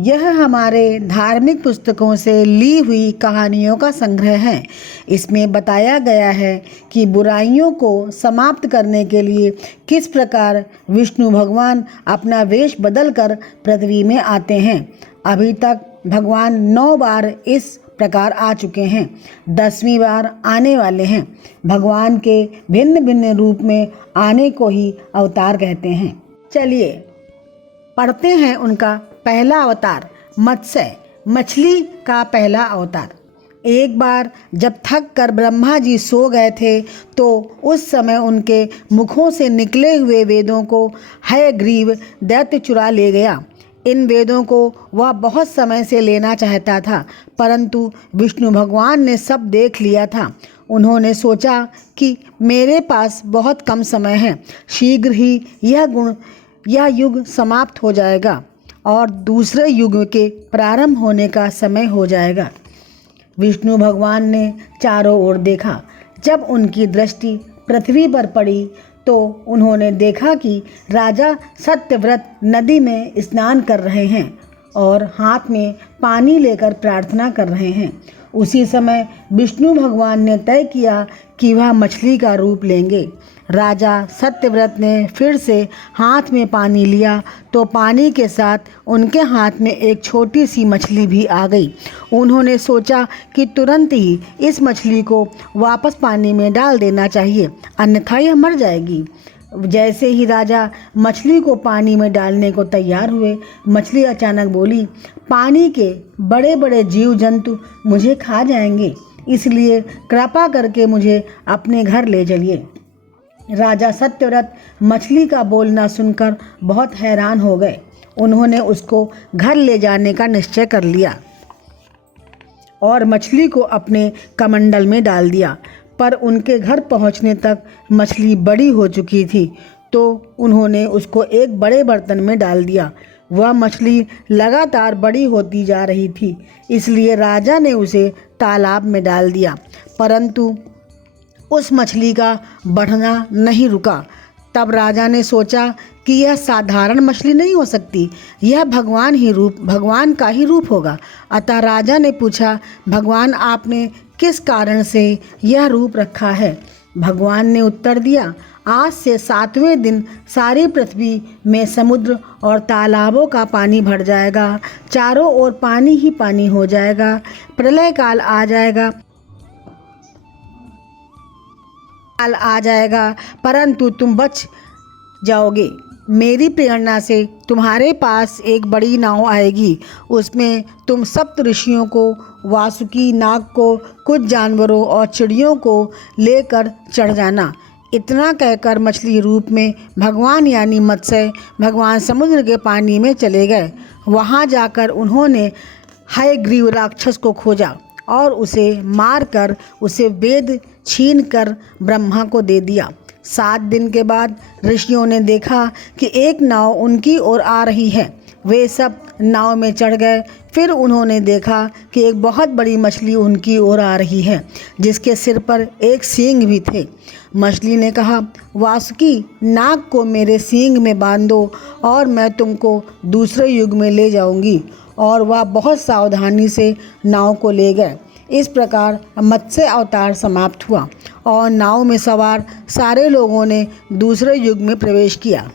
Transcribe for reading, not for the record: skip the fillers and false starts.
यह हमारे धार्मिक पुस्तकों से ली हुई कहानियों का संग्रह है। इसमें बताया गया है कि बुराइयों को समाप्त करने के लिए किस प्रकार विष्णु भगवान अपना वेश बदलकर पृथ्वी में आते हैं। अभी तक भगवान 9 बार इस प्रकार आ चुके हैं, 10वीं बार आने वाले हैं। भगवान के भिन्न भिन्न रूप में आने को ही अवतार कहते हैं। चलिए पढ़ते हैं उनका पहला अवतार, मत्स्य, मछली का पहला अवतार। एक बार जब थक कर ब्रह्मा जी सो गए थे तो उस समय उनके मुखों से निकले हुए वेदों को हयग्रीव दैत्य चुरा ले गया। इन वेदों को वह बहुत समय से लेना चाहता था, परंतु विष्णु भगवान ने सब देख लिया था। उन्होंने सोचा कि मेरे पास बहुत कम समय है, शीघ्र ही यह युग समाप्त हो जाएगा और दूसरे युग के प्रारंभ होने का समय हो जाएगा। विष्णु भगवान ने चारों ओर देखा। जब उनकी दृष्टि पृथ्वी पर पड़ी तो उन्होंने देखा कि राजा सत्यव्रत नदी में स्नान कर रहे हैं और हाथ में पानी लेकर प्रार्थना कर रहे हैं। उसी समय विष्णु भगवान ने तय किया कि वह मछली का रूप लेंगे। राजा सत्यव्रत ने फिर से हाथ में पानी लिया तो पानी के साथ उनके हाथ में एक छोटी सी मछली भी आ गई। उन्होंने सोचा कि तुरंत ही इस मछली को वापस पानी में डाल देना चाहिए, अन्यथा यह मर जाएगी। जैसे ही राजा मछली को पानी में डालने को तैयार हुए, मछली अचानक बोली, पानी के बड़े बड़े जीव जंतु मुझे खा जाएंगे, इसलिए कृपा करके मुझे अपने घर ले चलिए। राजा सत्यव्रत मछली का बोलना सुनकर बहुत हैरान हो गए। उन्होंने उसको घर ले जाने का निश्चय कर लिया और मछली को अपने कमंडल में डाल दिया। पर उनके घर पहुंचने तक मछली बड़ी हो चुकी थी, तो उन्होंने उसको एक बड़े बर्तन में डाल दिया। वह मछली लगातार बड़ी होती जा रही थी, इसलिए राजा ने उसे तालाब में डाल दिया, परंतु उस मछली का बढ़ना नहीं रुका। तब राजा ने सोचा कि यह साधारण मछली नहीं हो सकती, यह भगवान का ही रूप होगा। अतः राजा ने पूछा, भगवान आपने किस कारण से यह रूप रखा है? भगवान ने उत्तर दिया, आज से 7वें दिन सारी पृथ्वी में समुद्र और तालाबों का पानी भर जाएगा, चारों ओर पानी ही पानी हो जाएगा, प्रलय काल आ जाएगा, परंतु तुम बच जाओगे। मेरी प्रेरणा से तुम्हारे पास एक बड़ी नाव आएगी, उसमें तुम सप्त ऋषियों को, वासुकी नाग को, कुछ जानवरों और चिड़ियों को लेकर चढ़ जाना। इतना कहकर मछली रूप में भगवान यानी मत्स्य भगवान समुद्र के पानी में चले गए। वहाँ जाकर उन्होंने हयग्रीव राक्षस को खोजा और उसे मारकर उसे वेद छीन कर ब्रह्मा को दे दिया। 7 दिन के बाद ऋषियों ने देखा कि एक नाव उनकी ओर आ रही है। वे सब नाव में चढ़ गए। फिर उन्होंने देखा कि एक बहुत बड़ी मछली उनकी ओर आ रही है, जिसके सिर पर एक सींग भी थे। मछली ने कहा, वासुकी नाग को मेरे सींग में बांधो और मैं तुमको दूसरे युग में ले जाऊंगी। और वह बहुत सावधानी से नाव को ले गए। इस प्रकार मत्स्य अवतार समाप्त हुआ और नाव में सवार सारे लोगों ने दूसरे युग में प्रवेश किया।